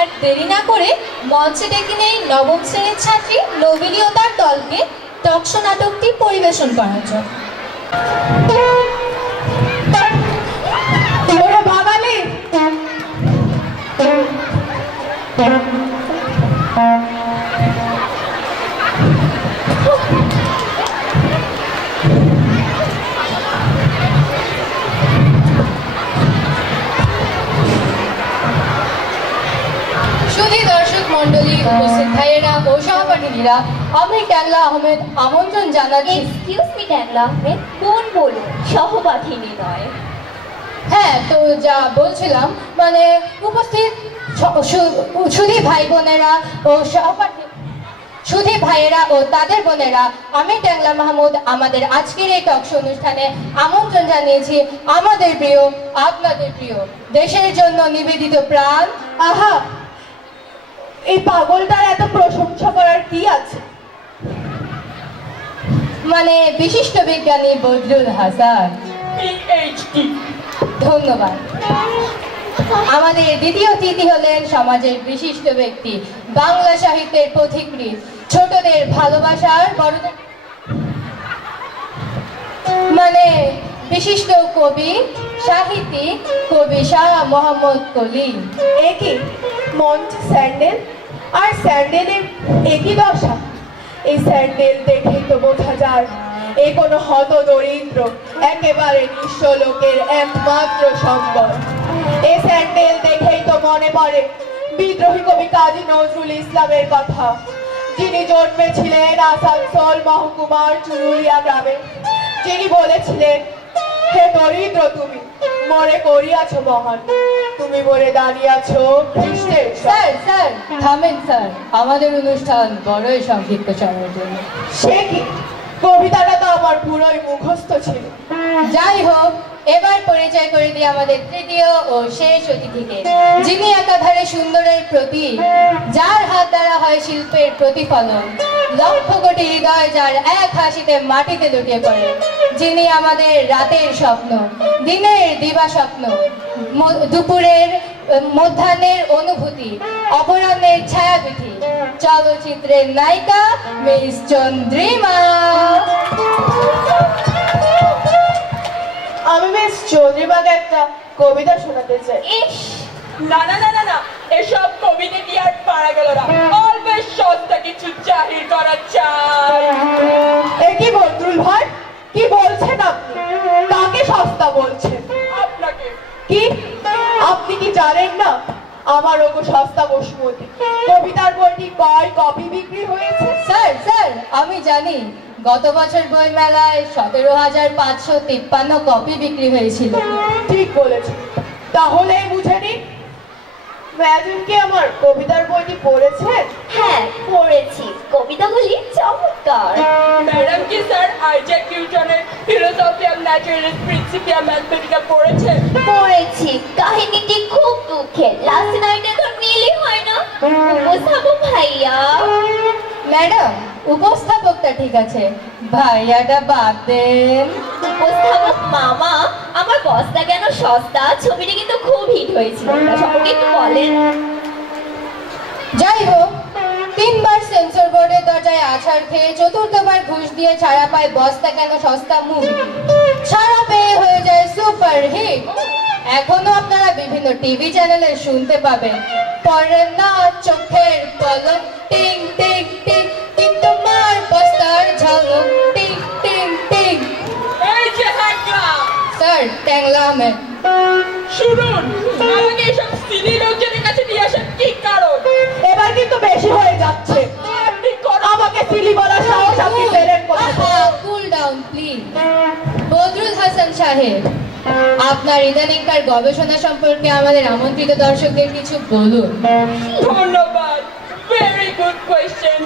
আর দেরি না করে মঞ্চে ডেকে নেই নবম শ্রেণীর ছাত্রী নবীনী ও তার দলকে টকশো নাটকটি পরিবেশন করার জন্য। মন্ডলী, উপস্থিত ভাইয়েরা ও সহপাঠিনীরা, আমি ট্যাংলা আহমেদ আমন্ত্রণ জানাচ্ছি। এক্সকিউজ মি ট্যাংলা আহমেদ, কোন বলুন, সহপাঠিনী নয়। হ্যাঁ, তো যা বলছিলাম মানে উপস্থিত সুধী ভাই বোনেরা ও সুধী ভাইয়েরা ও তাদের বোনেরা, আমি ট্যাংলা মাহমুদ আমাদের আজকের এই টকশো অনুষ্ঠানে আমন্ত্রণ জানিয়েছি আমাদের প্রিয়, আপনাদের প্রিয়, দেশের জন্য নিবেদিত প্রাণ। আহা, এই পাগলটার এত প্রশংসা করার কি আছে? মানে বিশিষ্ট বিজ্ঞানী বদরুল হাসান, পিএইচডি। ধন্যবাদ। আমাদের দ্বিতীয় অতিথি হলেন সমাজের বিশিষ্ট ব্যক্তি, বাংলা সাহিত্যের পথিকৃৎ, ছোটদের ভালোবাসার, বড়দের মানে বিশিষ্ট কবি, সাহিত্যিক, কবি শাহ মোহাম্মদ কলিম। একই মঞ্চ স্যান্ডেল আর স্যান্ডেলের একই দশা। এই স্যান্ডেল দেখেই তো বোঝা যায় এ কোনো হত দরিদ্র, একেবারে নিঃস্ব লোকের একমাত্র সম্বল। এই স্যান্ডেল দেখেই তো মনে পড়ে বিদ্রোহী কবি কাজী নজরুল ইসলামের কথা, যিনি জন্মেছিলেন আসানসোল মহকুমার চুরুলিয়া গ্রামে। যিনি বলেছিলেন, হে দরিদ্র তুমি মরে করিয়াছ মহান, তুমি মরে দাঁড়িয়েছ খ্রিস্টের। স্যার স্যার থামেন স্যার, আমাদের অনুষ্ঠান বড়ই সংক্ষিপ্ত সময়ের জন্য। সে কি, কবিতাটা তো আমার পুরোই মুখস্থ ছিল। যাই হোক, এবার পরিচয় করে দিই আমাদের তৃতীয় ও শেষ অতিথিকে, যিনি একাধারে সুন্দরের প্রতীক, যার হাত দ্বারা হয় শিল্পের প্রতিফলন, লক্ষ কোটি হৃদয় যার এক হাসিতে মাটিতে লুটিয়ে পড়ে, যিনি আমাদের রাতের স্বপ্ন, দিনের দিবা স্বপ্ন, দুপুরের মধ্যাহ্নের অনুভূতি, অপরাহ্নের ছায়াপীঠি, চলচ্চিত্রের নায়িকা মিস চন্দ্রিমা। আমি মিস চন্দ্রিমাকে একটা কবিতা শোনাতে চাই। ইস, না না না না না, এসব কবিতা কি আর পারা গেল না, অল্প সস্তা কিছু জাহির করা চাই। একই বদরুল ভাই, কি বলছেন আপনি? কাকে সস্তা বলছেন? আপনাকে। কি আপনি কি জানেন না আমার ওগো সস্তা বসুমতী কবিতার বইটি কয় কপি বিক্রি হয়েছে? স্যার স্যার আমি জানি, গত বছর বই মেলায় 17,553 কপি বিক্রি হয়েছিল। ঠিক বলেছি, তাহলে বুঝে নিন। ম্যাডাম কি আমার কবিতার বইটি পড়েছেন? হ্যাঁ পড়েছি, কবিতাগুলি চমৎকার। ম্যাডাম কি স্যার আইজ্যাক নিউটনের philosophy of natural Principia Mathematica পড়েছেন? পড়েছি, কাহিনীটি খুব দুঃখের, লাস্ট নাইট এখন মিলই হয় না। উপস্থাপক ভাইয়া। ম্যাডাম, উপস্থাপকটা ঠিক আছে, ভাইয়াটা বাদ দেন। উপস্থাপক মামা, আমার বস্তা কেন সস্তা ছবিটি কিন্তু খুব হিট হয়েছিল, সম্পর্কে একটু বলেন। যাই হোক, 3 বার সেন্সর বোর্ডের দরজায় আছাড় খেয়ে 4র্থবার ঘুষ দিয়ে ছাড়া পায় বস্তা কেন সস্তা মুভি, ছাড়া পেয়ে হয়ে যায় সুপার হিট। এখনো আপনারা বিভিন্ন টিভি চ্যানেলে শুনতে পাবেন, পড়েন না চোখের পলক, টিং টিং টিং টিং, তোমার বস্তার ঝলক, টিং টিং টিং। এই যে হ্যাকলা স্যার ট্যাংলা আহমেদ, শুনুন, আমাকে এসব সিলি লোকজনের কাছে নিয়ে আসার কি কারণ? এবার কিন্তু বেশি হয়ে যাচ্ছে। আপনি আমাকে সিলি বলার সাহস আপনি পেলেন কোথায়? Cool down please. Badrul Hasan সাহেব, আপনার ইদানিংকার গবেষণা সম্পর্কে আমাদের আমন্ত্রিত দর্শকদের কিছু বলুন। ধন্যবাদ, very good question.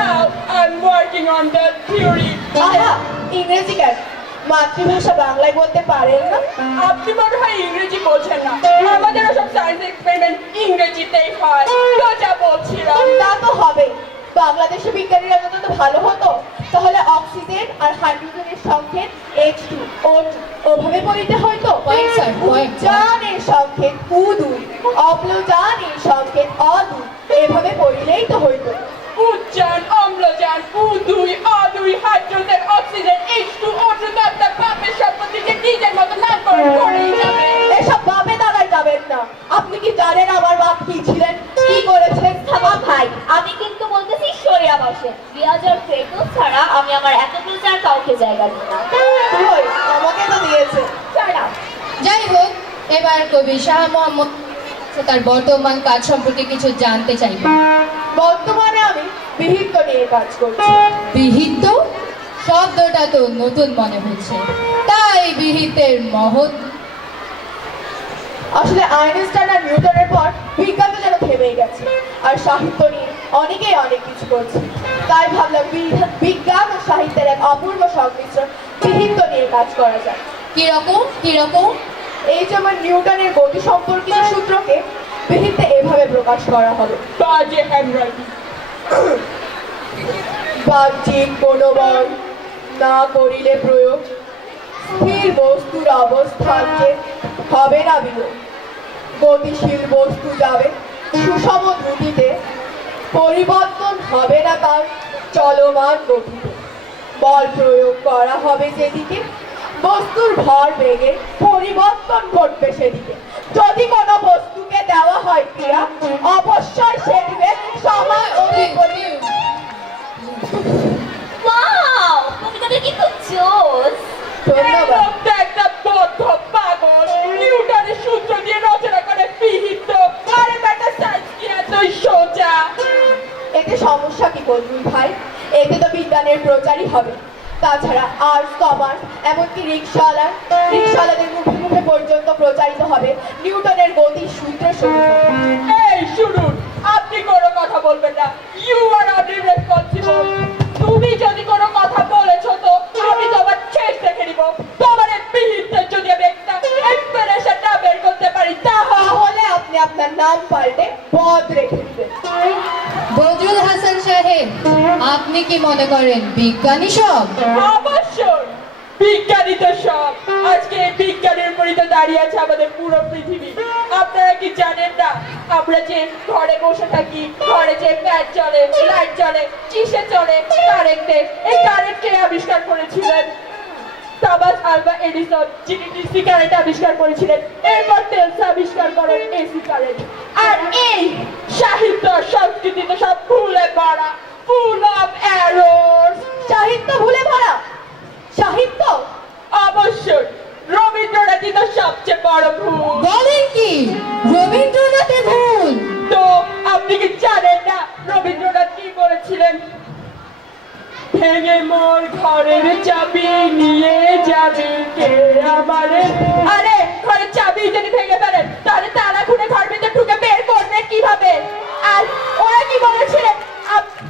Now I'm working on the theory. আয়া, ইংরেজি কেন? মাতৃভাষা বাংলায় বলতে পারেন না? আপনি মনে হয় ইংরেজি বোঝেন না, আমাদের সব সায়েন্স এক্সপেরিমেন্ট ইংরেজিতেই হয়। তো যা বলছিলাম, তা তো হবে, বাংলাদেশে বিজ্ঞানীরা যত ভালো হতো, তাহলে অক্সিজেন আর হাইড্রোজেনের সংকেত H2O2 ওভাবে পড়িতে হয়তো। Point, sir, point. উজানের সংকেত U2 অম্লজান এই সংকেত অদূর এভাবে পড়িলেই তো হইত। উচ্চান অম্লজান U2 O2 hydrogen oxygen H2O2 তার বাপের সম্পত্তিকে নিজের মতো নামকরণ করেই যাবে। এসব বাপে দাঁড়ায় যাবেন না। আপনি কি জানেন আমার বাপ কি ছিলেন, কি করেছেন? থামো ভাই, আমি কিন্তু বলতেছি সৈরাবাসে রিয়াজের ফেরদৌস ছাড়া আমি আমার এত প্রচার কাউকে জায়গা দিই না। কই, আমাকে তো দিয়েছে। ছাড়া যাই হোক, এবার কবি শাহ মোহাম্মদ তার বর্তমান কাজ সম্পর্কে কিছু জানতে চাইব। বর্তমানে আমি বিহিত নিয়ে কাজ করছি। বিহিত শব্দটা তো নতুন মনে হচ্ছে, তাই বিহিতের মহৎ। আসলে আইনস্টাইন আর নিউটনের পর বিজ্ঞান তো যেন থেমেই গেছে, আর সাহিত্য নিয়ে অনেকেই অনেক কিছু করছে। তাই ভাবলাম বিজ্ঞান ও সাহিত্যের এক অপূর্ব সংমিশ্রণ বিহিত নিয়ে কাজ করা যায়। কিরকম? এই যেমন নিউটনের গতি সম্পর্কিত সূত্রকে বিহিতে এভাবে প্রকাশ করা হবে। বাজে হ্যান্ডরাইটিং। বাহ্যিক কোনো বল না করিলে প্রয়োগ, স্থির বস্তুর অবস্থানকে হবে না বিয়োগ, গতিশীল বস্তু যাবে সুষম দ্রুতিতে, পরিবর্তন হবে না তার চলমান গতিতে, বল প্রয়োগ করা হবে যেদিকে বস্তুর ভর বেগে পরিবর্তন ঘটবে সেদিকে। যদি কোনো বস্তুকে দেওয়া হয় ক্রিয়া, অবশ্যই সেদিকে সময় অধিগতি। ওয়াও, কবিতাটা কিন্তু জোস। ধন্যবাদ। লোকটা একটা বদ্ধ পাগল, নিউটনের সূত্র দিয়ে রচনা করে বিহিত। আরে বেটা সায়েন্স কি এতই সোজা? এতে সমস্যা কি বলবুল ভাই? এতে তো বিজ্ঞানের প্রচারই হবে। তাছাড়া আর্টস, কমার্স, এমনকি রিক্সাওয়ালাদের মুখে মুখে পর্যন্ত প্রচারিত হবে নিউটনের গতির সূত্র সমূহ। এই শুনুন, আপনি কোনো কথা বলবেন না। You are not responsible. তুমি যদি কোনো কথা বলেছো তো আমি তোমার শেষ দেখে নিব। তোমার এই বিহিতের যদি আমি একটা ইনস্পিরেশন না বের করতে পারি তাহলে আপনি আপনার নাম পাল্টে বদ রেখে দিবেন। বজরুল হাসান সাহেব, আপনি কি মনে করেন বিজ্ঞানী সব? অবশ্যই বিজ্ঞানী তো সব। আজকে এই বিজ্ঞানের উপরই তো দাঁড়িয়ে আছে আমাদের পুরো পৃথিবী। আপনারা কি জানেন না, আমরা যে ঘরে বসে থাকি, ঘরে যে ফ্যান চলে, লাইট চলে, কিসে চলে? কারেন্টে। এই কারেন্টকে আবিষ্কার করেছিলেন টমাস আলভা এডিসন, যিনি ডিসি কারেন্ট আবিষ্কার করেছিলেন। এরপর টেসলা আবিষ্কার করেন এসি কারেন্ট। আর এই সাহিত্য সংস্কৃতি তো সব ভুলে ভরা, ফুল অফ এরর্স। সাহিত্য ভুলে ভরা? সাহিত্য? অবশ্যই রবীন্দ্রনাথই তো সবচেয়ে বড় ভুল। বলেন কি রবীন্দ্রনাথে ভুল? তো আপনি কি জানেন না রবীন্দ্রনাথ কি করেছিলেন? ভেঙে মোর ঘরের চাবি নিয়ে যাবে কে আমারে। আরে ঘরের চাবি যদি ভেঙে ফেলেন তাহলে তালা খুলে ঘর ভিতরে ঢুকে বের করবেন কিভাবে? আর ওরা কি বলেছিলেন?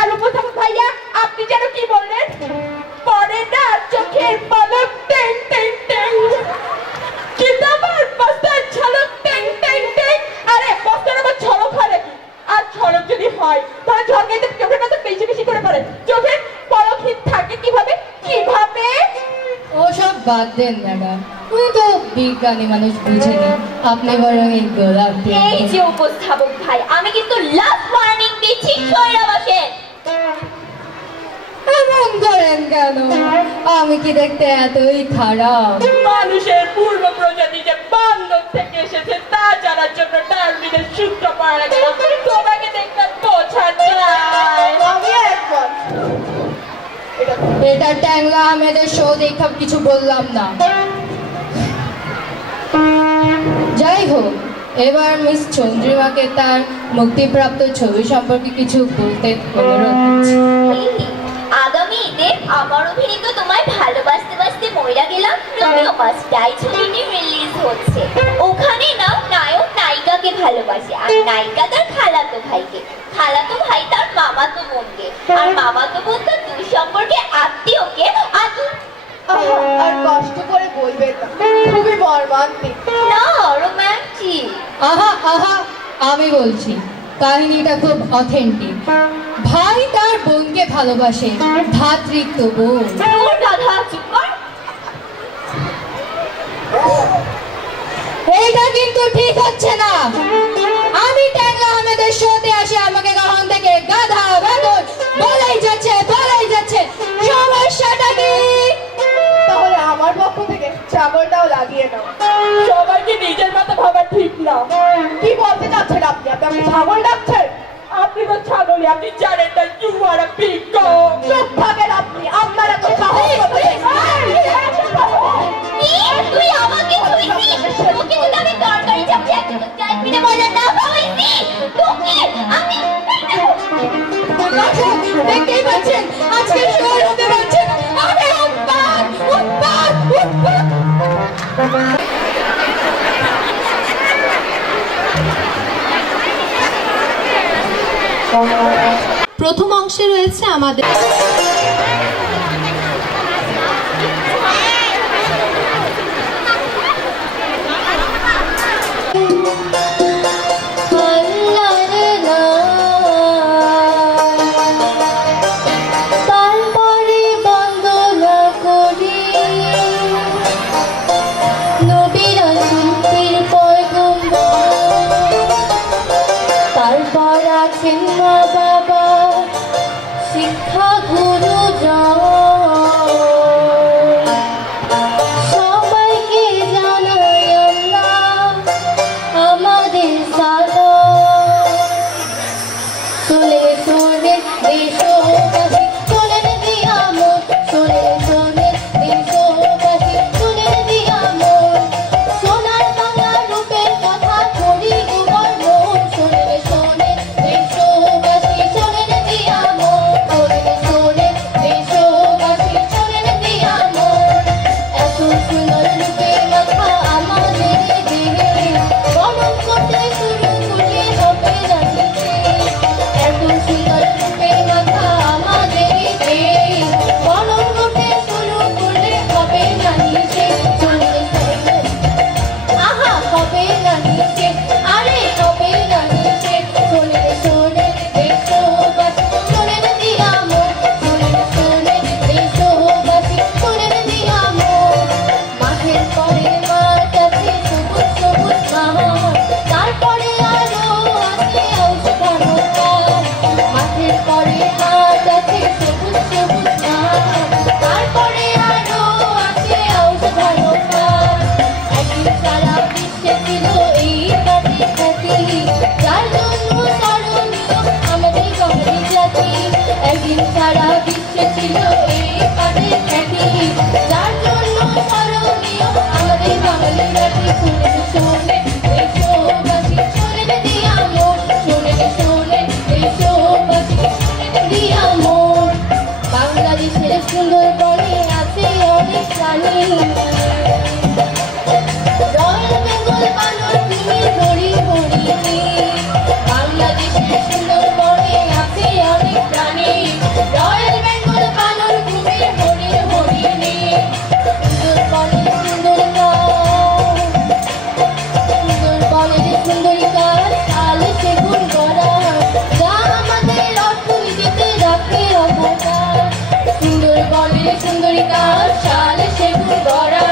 আর উপস্থাপক ভাইয়া, আপনি যেন কি বললেন? পরে না চোখের পলক টেং টেং টেং, কিতাবার বস্তার ঝলক টেং টেং টেং। আরে বস্তার আবার ঝলক হয় নাকি? আর ঝলক যদি হয় তাহলে ঝলকাইতে চোখের মতো বেশি বেশি করে পড়ে। চোখের পলকহীন থাকে কিভাবে? ওসব বাদ দেন ম্যাডাম, উনি তো বিজ্ঞানী মানুষ, বুঝেনি। আপনি বরং এই গোলাপ এই যে উপস্থাপক ভাই, আমি কিন্তু লাস্ট ওয়ার্নিং দিচ্ছি সৈরাবাসে। এমন করেন কেন? আমি কি দেখতে এতই খারাপ? মানুষের পূর্ব প্রজাতি যে বান্দর থেকে এসেছে তা জানার জন্য ডারউইনের সূত্র পড়া গেল। তোমাকে দেখতে বোঝা যায়। আমি একমত। এটা ট্যাংলা আহমেদের শো দেখা কিছু বললাম না। যাই হোক, এবার মিস চন্দ্রিমাকে তার মুক্তিপ্রাপ্ত ছবি সম্পর্কে কিছু বলতে অনুরোধ করছি। আগামী ঈদে আমার অভিনীত তোমায় ভালোবাসতে বাসতে মইরা গেলাম রোমিও মাস্টাই ছবিটি রিলিজ হচ্ছে। ওখানে না নায়ক নায়িকাকে ভালোবাসে, আর নায়িকা তার খালাতো ভাইকে, খালাতো ভাই তার মামাতো বোনকে, আর মামাতো বোন তার দুই সম্পর্কে আত্মীয়কে। আর কষ্ট করে বলবেন না, খুবই মর্মান্তিক। না, রোম্যান্টিক। আহা আহা, আমি বলছি কাহিনীটা খুব অথেন্টিক। ভাই তার বোনকে ভালোবাসে, ধাত্রীত্ব বোন। তোর গাধা, চুপ কর। এইটা কিন্তু ঠিক হচ্ছে না। আমি ট্যাংরা আহমেদের শোতে আসে আমাকে কখন থেকে গাধা বেতন বলেই যাচ্ছে সমস্যাটা কি? তাহলে আমার পক্ষ থেকে ছাগলটাও লাগিয়ে নাও। সবাইকে নিজের মতো ভাবা ঠিক না। কি বলতে চাচ্ছেন আপনি? আপনি ছাগল ডাকছেন? আপনি তো ছাগলই, আপনি জানেন না you are a big dog। চুপ থাকেন আপনি, আপনারা তো সাহস করতে তুই আমাকে তুইছিস, তোকে তো আমি তরকারি চাপতে একটা চাটনিতে মজা না খাওয়াইছি তোকে আমি। দেখতেই পাচ্ছেন আজকে শহর হতে পারছে না। আমি উৎপাত। প্রথম অংশে রয়েছে আমাদের শিক্ষা গুরুজন সবাইকে জানাই আল্লাহ আমাদের সালাম। চলে চলে দেশবাসী চলে দিয়া মন, চলে চলে দেশবাসী চলে দিয়া মন, সোনার বাংলা রূপের কথা করি তোমার মন। চলে চলে দেশবাসী চলে দিয়া মন, চলে চলে দেশবাসী চলে দিয়া মন। এত সুন্দর রূপের কথা আমাদের দেহে বরণ করতে শুরু করলে হবে জানিতে। এত সুন্দর রূপের কথা আমাদের দেহে বরণ করতে শুরু করলে হবে জানিতে। চলে চলে আহা হবে জানিতে, আরে হবে জানিতে। চলে চলে দেশবাসী চলে দিয়া মন, চলে চলে দেশবাসী চলে দিয়া মন। মাঠের পরে মাঠ আছে সবুজ সবুজ ঘাস, তারপরে আলো আছে ঔষধার গাছ। মাঠের পরে মাঠ আছে সবুজ সবুজ ঘাস, তারপরে আলো আছে ঔষধার গাছ। একদিন সারা বিশ্বে ছিল এই কাঠি খ্যাতি, যার জন্য স্মরণীয় আমাদের বাঙালি জাতি। একদিন সারা বিশ্বে ছিল এই কাঠি খ্যাতি, যার জন্য স্মরণীয় আমাদের বাঙালি জাতি। শুনে শুনে দেশবাসী চলে দিয়া মন, শুনে শুনে দেশবাসী চলে দিয়া মন। বাংলাদেশের সুন্দরবনে আছে অনেক প্রাণী, রয়্যাল বেঙ্গল বানর কুমির হরি হরিণী। বাংলাদেশের সুন্দরবনে আছে অনেক প্রাণী, রয়্যাল বেঙ্গল বানর কুমির হরি হরিণী। সুন্দরবনের সুন্দর গাছ, সুন্দরবনের সুন্দরী গাছ শাল সেগুন গড়া, যা আমাদের অর্থনীতিতে রাখে অবদান। সুন্দরবনের সুন্দরী গাছ শাল সেগুন গড়া,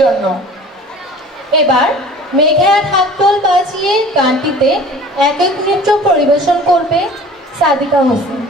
জন্য এবার মেঘেরা ঢাকঢোল বাজিয়ে গানটিতে একক নৃত্য পরিবেশন করবে সাদিকা হোসেন।